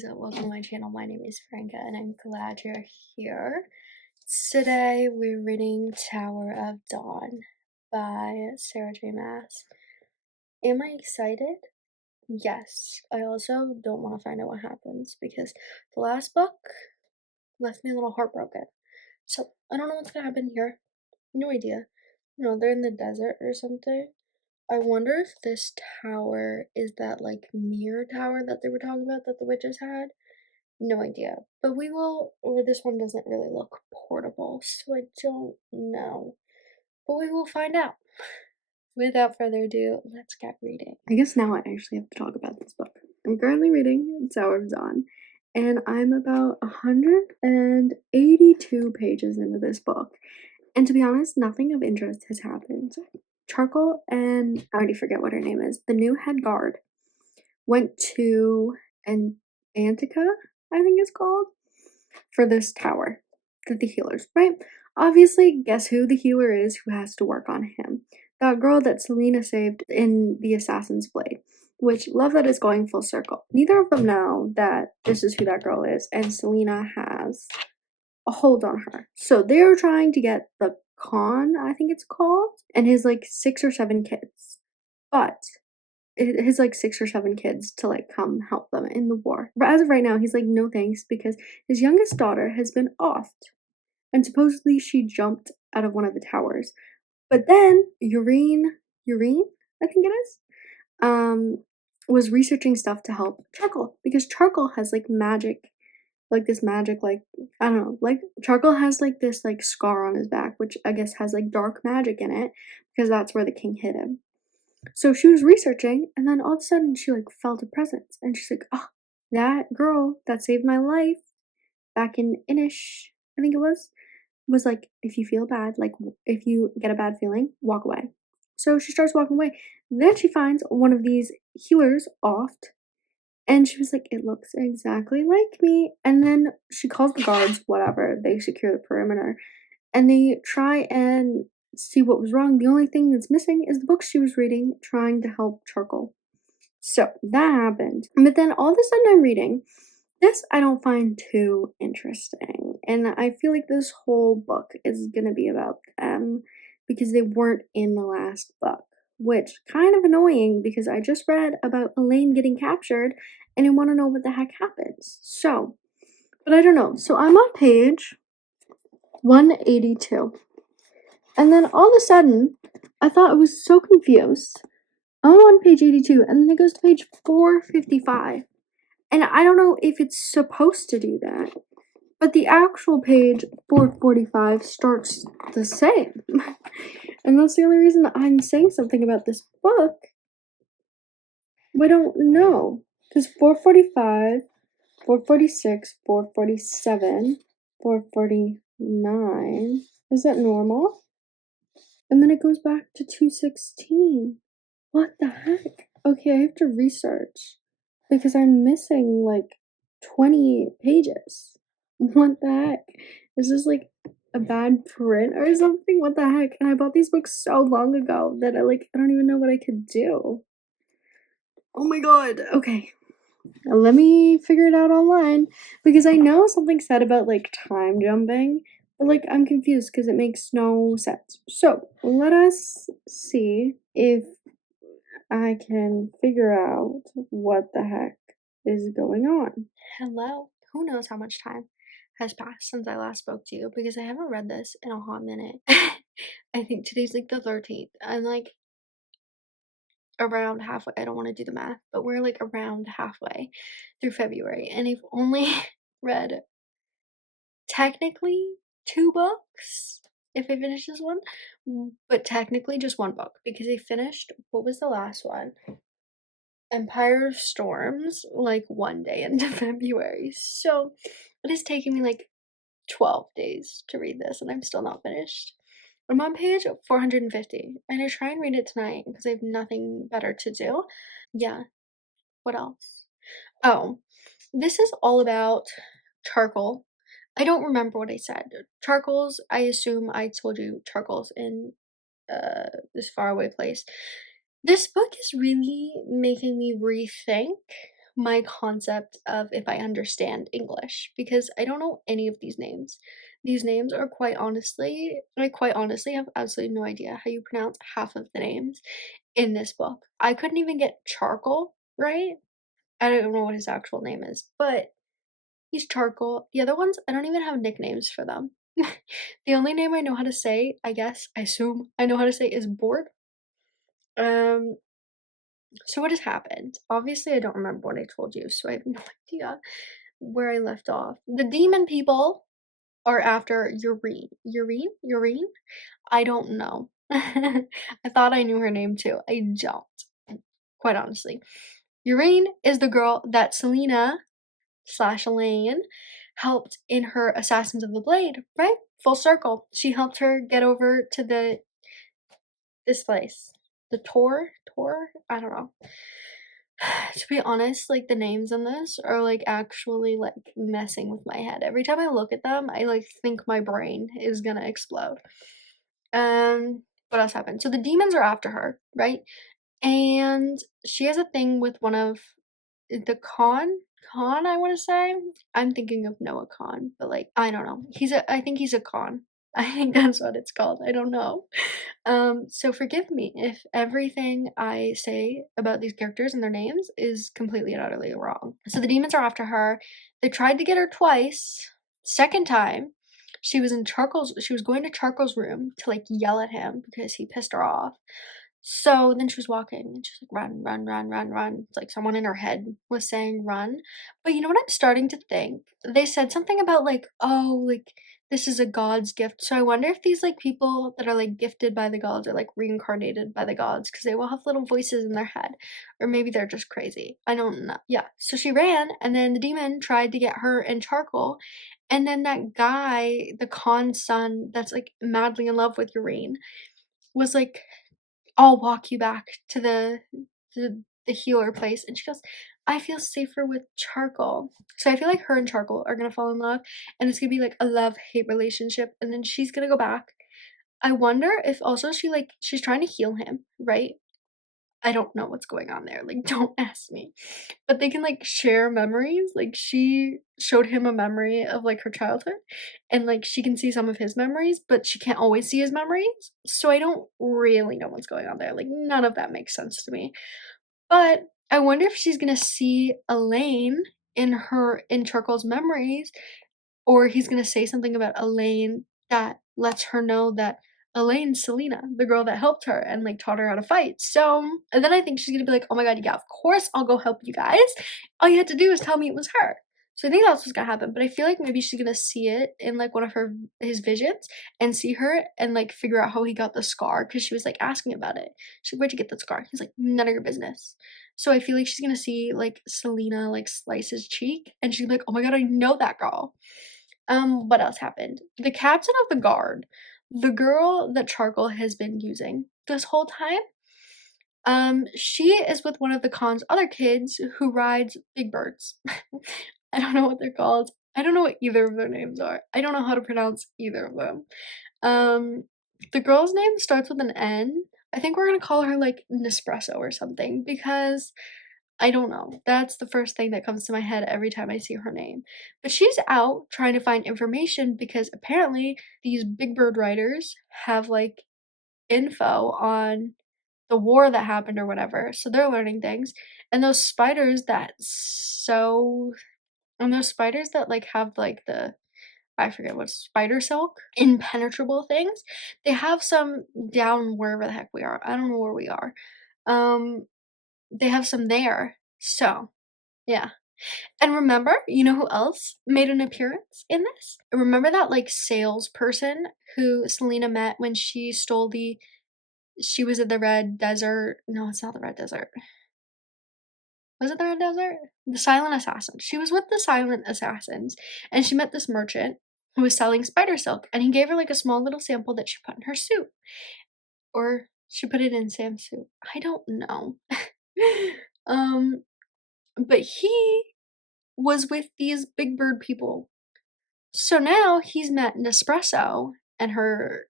guys, welcome to my channel. My name is Franca and I'm glad you're here. Today we're reading Tower of Dawn by Sarah J. Maas. Am I excited? Yes. I also don't want to find out what happens because the last book left me a little heartbroken. So I don't know what's gonna happen here. No idea. They're in the desert or something. I wonder if this tower is that like mirror tower that they were talking about that the witches had. No idea. But we will, or this one doesn't really look portable, so I don't know. But we will find out. Without further ado, let's get reading. I guess now I actually have to talk about this book. I'm currently reading Tower of Dawn, and I'm about 182 pages into this book. And to be honest, nothing of interest has happened. Charcoal and I already forget what her name is, the new head guard, went to Antica, I think it's called, for this tower. The healers, right? Obviously, guess who the healer is who has to work on him? That girl that Selena saved in the Assassin's Blade. Which, love that it's going full circle. Neither of them know that this is who that girl is, and Selena has a hold on her. So they're trying to get the Khan, I think it's called, and his like 6 or 7 kids. But his like 6 or 7 kids to like come help them in the war. But as of right now, he's like, no thanks, because his youngest daughter has been offed. And supposedly she jumped out of one of the towers. But then Urine, I think it is, was researching stuff to help Charcoal, because Charcoal has like magic, like this magic, like, I don't know, like Charcoal has like this like scar on his back, which I guess has like dark magic in it, because that's where the king hid him. So she was researching, and then all of a sudden she like felt a presence, and she's like, oh, that girl that saved my life back in Inish, I think it was like, if you feel bad, like if you get a bad feeling, walk away. So she starts walking away. Then she finds one of these healers offed, and she was like, it looks exactly like me. And then she calls the guards, whatever, they secure the perimeter, and they try and see what was wrong. The only thing that's missing is the book she was reading, trying to help Charcoal. So that happened. But then all of a sudden I'm reading this. I don't find too interesting, and I feel like this whole book is gonna be about them because they weren't in the last book, which kind of annoying because I just read about Elaine getting captured and I want to know what the heck happens. So, but I don't know. So I'm on page 182, and then all of a sudden I thought I was so confused. I'm on page 82, and then it goes to page 455. And I don't know if it's supposed to do that, but the actual page 445 starts the same. And that's the only reason that I'm saying something about this book. I don't know. Because 445, 446, 447, 449. Is that normal? And then it goes back to 216. What the heck? Okay, I have to research, because I'm missing like 20 pages. What the heck? Is this like a bad print or something? What the heck? And I bought these books so long ago that I don't even know what I could do. Oh my god. Okay. Let me figure it out online, because I know something said about like time jumping, but like I'm confused because it makes no sense. So let us see if I can figure out what the heck is going on. Hello. Who knows how much time has passed since I last spoke to you because I haven't read this in a hot minute. I think today's like the 13th. I'm like around halfway. I don't want to do the math, but we're like around halfway through February, and I've only read technically 2 books if I finish this one, but technically just 1 book because I finished, what was the last one? Empire of Storms, like 1 day into February. So it has taken me like 12 days to read this, and I'm still not finished. I'm on page 450, and I try and read it tonight because I have nothing better to do. Yeah, what else? Oh, this is all about Charcoal. I don't remember what I said. Charcoal's, I assume I told you Charcoal's in this faraway place. This book is really making me rethink my concept of if I understand English, because I don't know any of these names. These names are quite honestly have absolutely no idea how you pronounce half of the names in this book. I couldn't even get Charcoal right. I don't know what his actual name is, but he's Charcoal. The other ones, I don't even have nicknames for them. The only name I know how to say, I assume I know how to say, is Board. Um, so what has happened? Obviously, I don't remember what I told you, so I have no idea where I left off. The demon people are after Urine. Urine? I don't know. I thought I knew her name too. I don't, quite honestly. Urine is the girl that Selena slash Elaine helped in her Assassins of the Blade, right? Full circle. She helped her get over to this place. The Tor? I don't know. To be honest, like the names in this are like actually like messing with my head. Every time I look at them, I like think my brain is gonna explode. What else happened? So the demons are after her, right? And she has a thing with one of the Khan, I want to say. I'm thinking of Noah Khan, but like I don't know. I think he's a Khan. I think that's what it's called. I don't know. So forgive me if everything I say about these characters and their names is completely and utterly wrong. So the demons are after her. They tried to get her twice. Second time, she was going to Charcoal's room to like yell at him because he pissed her off. So then she was walking and she's like, run, run, run, run, run. It's like someone in her head was saying run. But you know what I'm starting to think? They said something about like, oh, like this is a god's gift. So I wonder if these like people that are like gifted by the gods are like reincarnated by the gods because they will have little voices in their head. Or maybe they're just crazy. I don't know. Yeah. So she ran and then the demon tried to get her and Charcoal. And then that guy, the Khan's son that's like madly in love with Urine, was like, I'll walk you back to the healer place. And she goes, I feel safer with Charcoal. So I feel like her and Charcoal are gonna fall in love and it's gonna be like a love-hate relationship and then she's gonna go back. I wonder if also she's trying to heal him, right? I don't know what's going on there. Like, don't ask me. But they can like share memories. Like, she showed him a memory of like her childhood, and like she can see some of his memories, but she can't always see his memories. So I don't really know what's going on there. Like, none of that makes sense to me. But I wonder if she's gonna see Elaine in Charcoal's memories, or he's gonna say something about Elaine that lets her know that Elaine's Selena, the girl that helped her and like taught her how to fight. So, and then I think she's gonna be like, oh my god, yeah, of course I'll go help you guys. All you had to do is tell me it was her. So I think that's what's gonna happen. But I feel like maybe she's gonna see it in like one of his visions and see her and like figure out how he got the scar because she was like asking about it. She's like, where'd you get the scar? He's like, none of your business. So I feel like she's gonna see like Selena like slice his cheek and she's like, oh my god, I know that girl. What else happened? The captain of the guard, the girl that Charcoal has been using this whole time, she is with one of the Khan's other kids who rides big birds. I don't know what they're called. I don't know what either of their names are. I don't know how to pronounce either of them. The girl's name starts with an N. I think we're gonna call her like Nespresso or something because I don't know. That's the first thing that comes to my head every time I see her name. But she's out trying to find information because apparently these big bird riders have like info on the war that happened or whatever. So they're learning things. And those spiders that like have like the I forget what spider silk, impenetrable things. They have some down wherever the heck we are. I don't know where we are. They have some there. So, yeah. And remember, you know who else made an appearance in this? Remember that like salesperson who Selena met when she was at the Red Desert. No, it's not the Red Desert. Was it the Red Desert? The Silent Assassins. She was with the Silent Assassins and she met this merchant who was selling spider silk and he gave her like a small little sample that she put in her suit. Or she put it in Sam's suit. I don't know. But he was with these big bird people. So now he's met Nespresso and her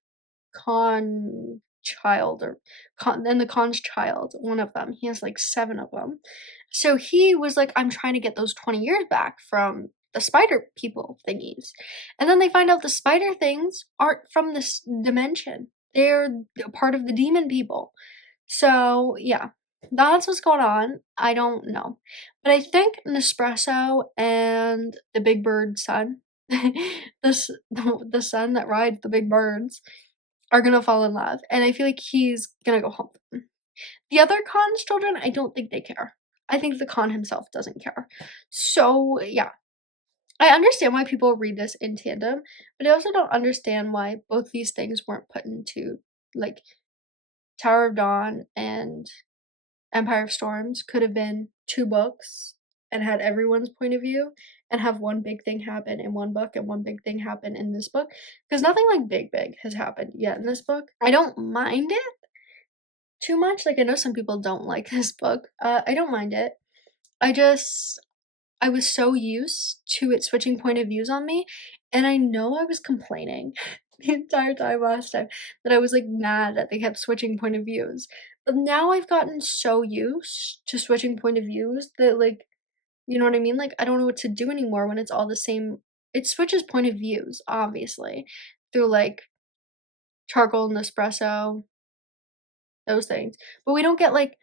child, or and the Khan's child, one of them. He has like 7 of them. So he was like, I'm trying to get those 20 years back from the spider people thingies. And then they find out the spider things aren't from this dimension. They're part of the demon people. So yeah, that's what's going on. I don't know. But I think Nespresso and the big bird son, the son that rides the big birds, are gonna fall in love. And I feel like he's gonna go home with them. The other Khan's children, I don't think they care. I think the Khan himself doesn't care. So yeah, I understand why people read this in tandem, but I also don't understand why both these things weren't put into, like, Tower of Dawn and Empire of Storms could have been 2 books and had everyone's point of view, and have one big thing happen in one book and one big thing happen in this book, because nothing like big has happened yet in this book. I don't mind it too much. Like, I know some people don't like this book. I don't mind it. I was so used to it switching point of views on me, and I know I was complaining the entire time last time that I was, like, mad that they kept switching point of views. But now I've gotten so used to switching point of views that, like, you know what I mean? Like, I don't know what to do anymore when it's all the same. It switches point of views, obviously, through, like, charcoal and espresso, those things. But we don't get, like,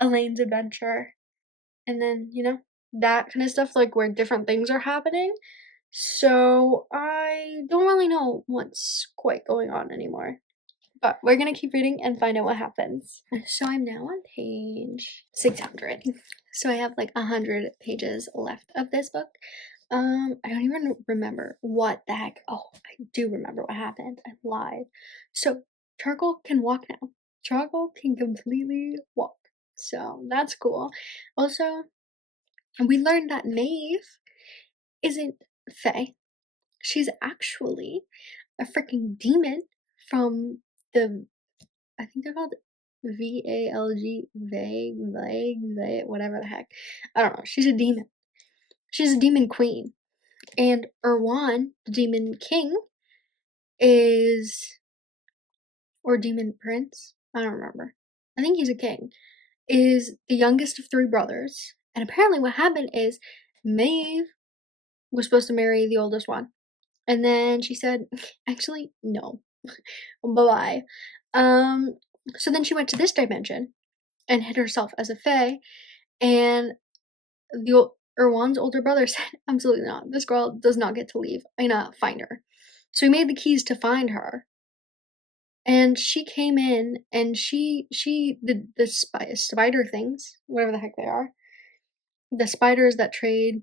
Elaine's adventure, and then, that kind of stuff, like, where different things are happening. So I don't really know what's quite going on anymore. But we're gonna keep reading and find out what happens. So I'm now on page 600. So I have like 100 pages left of this book. I don't even remember what the heck. Oh, I do remember what happened. I lied. So Charcoal can walk now. Charcoal can completely walk. So that's cool. Also, we learned that Maeve isn't Fae. She's actually a freaking demon from the, I think they're called VALG, vague, whatever the heck. I don't know. She's a demon. She's a demon queen. And Erwan, the demon king, is, or demon prince, I don't remember. I think he's a king, is the youngest of 3 brothers. And apparently what happened is Maeve was supposed to marry the oldest one. And then she said, actually, no. Bye-bye. So then she went to this dimension and hid herself as a fae, and the Erwan's older brother said, absolutely not. This girl does not get to leave. I not find her. So he made the keys to find her. And she came in, and the spider things, whatever the heck they are, the spiders that trade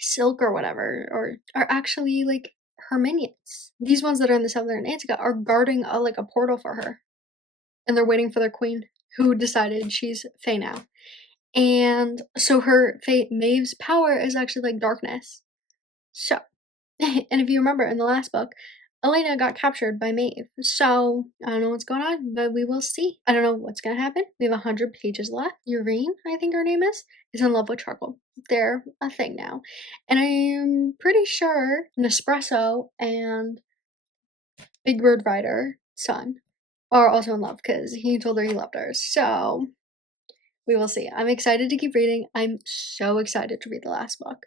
silk or whatever, or are actually like her minions. These ones that are in the southern Antarctica are guarding a portal for her, and they're waiting for their queen, who decided she's Fae now. And so her Fae Maeve's power is actually like darkness. So, and if you remember in the last book, Elena got captured by Maeve. So, I don't know what's going on, but we will see. I don't know what's gonna happen. We have 100 pages left. Urine, I think her name is in love with Charcoal. They're a thing now. And I'm pretty sure Nespresso and Big Bird Rider, son, are also in love because he told her he loved her. So, we will see. I'm excited to keep reading. I'm so excited to read the last book.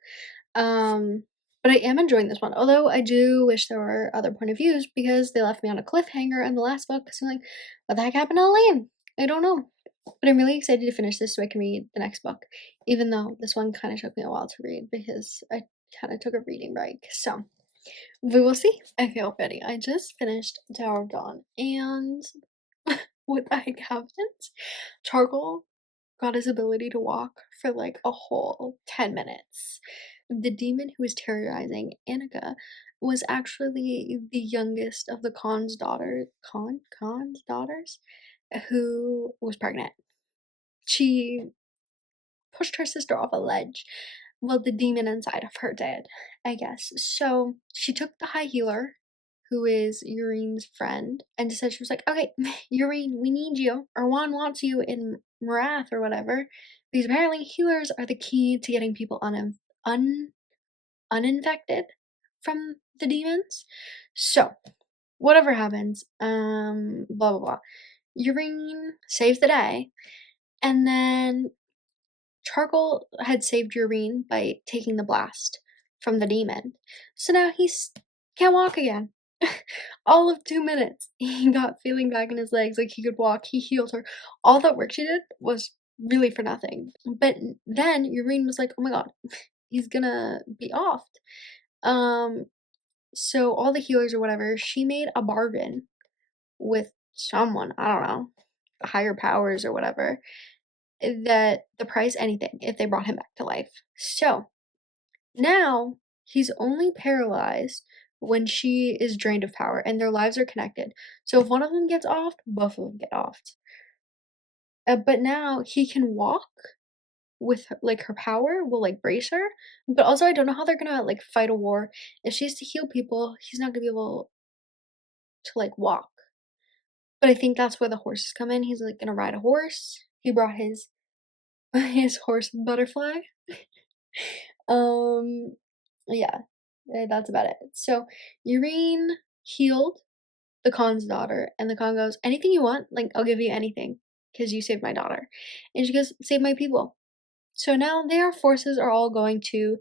But I am enjoying this one, although I do wish there were other point of views because they left me on a cliffhanger in the last book. So I'm like, what the heck happened to Elaine? I don't know. But I'm really excited to finish this so I can read the next book, even though this one kind of took me a while to read because I kind of took a reading break. So we will see. I feel ready. I just finished Tower of Dawn, and what the heck happened? Charcoal got his ability to walk for like a whole 10 minutes. The demon who was terrorizing Annika was actually the youngest of the Khan's daughters, who was pregnant. She pushed her sister off a ledge. Well, the demon inside of her did, I guess. So she took the high healer, who is Urine's friend, and decided, she was like, okay, Urine, we need you. Erwan wants you in Marath or whatever. Because apparently healers are the key to getting people uninfected from the demons. So whatever happens, blah blah blah. Urine saves the day, and then Charcoal had saved Urine by taking the blast from the demon. So now he's can't walk again. All of 2 minutes, he got feeling back in his legs, like he could walk. He healed her. All that work she did was really for nothing. But then Urine was like, "Oh my god, he's gonna be offed." Um, so all the healers or whatever, she made a bargain with someone, I don't know, higher powers or whatever, that the price anything if they brought him back to life. So now he's only paralyzed when she is drained of power and their lives are connected. So if one of them gets offed, both of them get offed. But now he can walk with like her power will like brace her. But also I don't know how they're gonna like fight a war. If she has to heal people, he's not gonna be able to like walk. But I think that's where the horses come in. He's like gonna ride a horse. He brought his his horse Butterfly. Um, yeah, that's about it. So Urine healed the Khan's daughter, and the Khan goes, "Anything you want, like I'll give you anything, because you saved my daughter." And she goes, "Save my people." So now their forces are all going to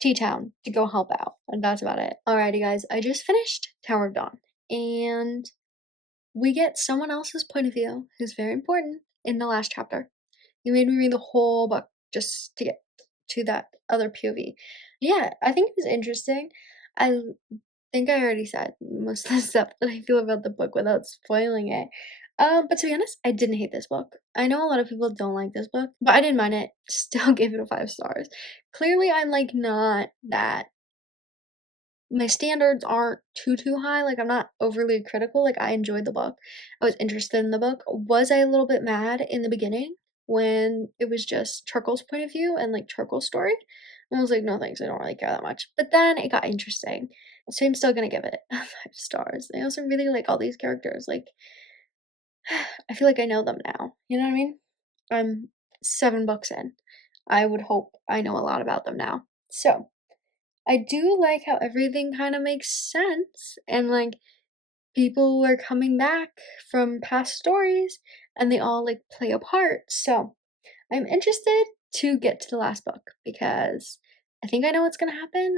T-Town to go help out, and that's about it. Alrighty, guys, I just finished Tower of Dawn, and we get someone else's point of view who's very important in the last chapter. You made me read the whole book just to get to that other POV. Yeah, I think it was interesting. I think I already said most of the stuff that I feel about the book without spoiling it. But to be honest, I didn't hate this book. I know a lot of people don't like this book, but I didn't mind it. Still gave it a 5 stars. Clearly, I'm like not that my standards aren't too high. Like I'm not overly critical. Like I enjoyed the book. I was interested in the book. Was I a little bit mad in the beginning when it was just Charcoal's point of view and like Charcoal's story? And I was like, no thanks, I don't really care that much. But then it got interesting. So I'm still gonna give it 5 stars. I also really like all these characters. Like I feel like I know them now. You know what I mean? I'm 7 books in. I would hope I know a lot about them now. So I do like how everything kind of makes sense and like people are coming back from past stories and they all like play a part. So I'm interested to get to the last book because I think I know what's gonna happen.